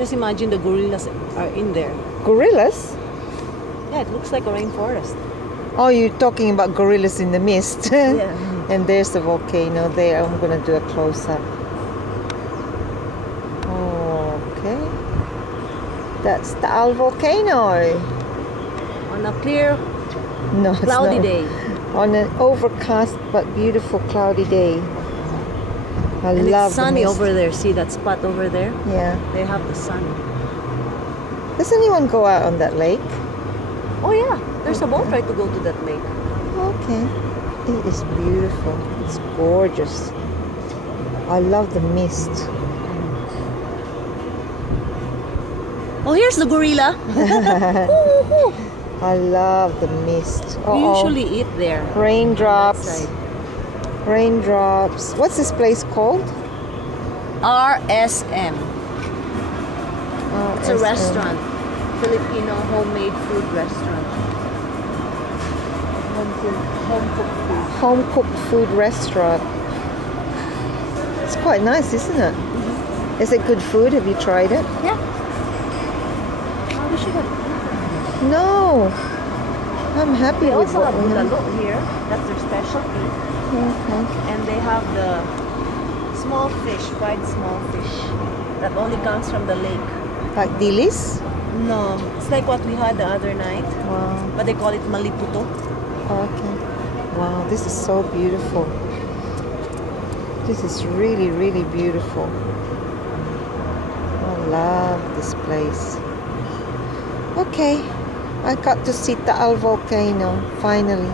Just imagine the gorillas are in there. Gorillas? Yeah, it looks like a rainforest. Oh, you're talking about gorillas in the mist. Yeah. And there's the volcano there. I'm gonna do a close-up. Okay. That's Taal Volcano. On a clear, No, it's cloudy not. day. On an overcast but beautiful cloudy day. I And love it's sunny the mist. over there. See that spot over there? Yeah. They have the sun. Does anyone go out on that lake? Oh yeah, there's a boat ride to go to that lake. Okay. It is beautiful. It's gorgeous. I love the mist. Oh, here's the gorilla. Woo-hoo. I love the mist. We usually eat there. Raindrops. On that side. Raindrops. What's this place called? RSM. It's a SM. restaurant. Filipino homemade food restaurant. Home cooked food. Home cooked food restaurant. It's quite nice, isn't it? Mm-hmm. Is it good food? Have you tried it? Yeah. Oh, we should have. No. I'm happy They with also what have we have. bulalo here. That's their specialty. Okay. And they have the small fish, fried small fish that only comes from the lake. Like dilis? No, it's like what we had the other night, Wow. but they call it maliputo. Okay. Wow, this is so beautiful. This is really, really beautiful. I love this place. Okay, I got to see Taal Volcano, finally.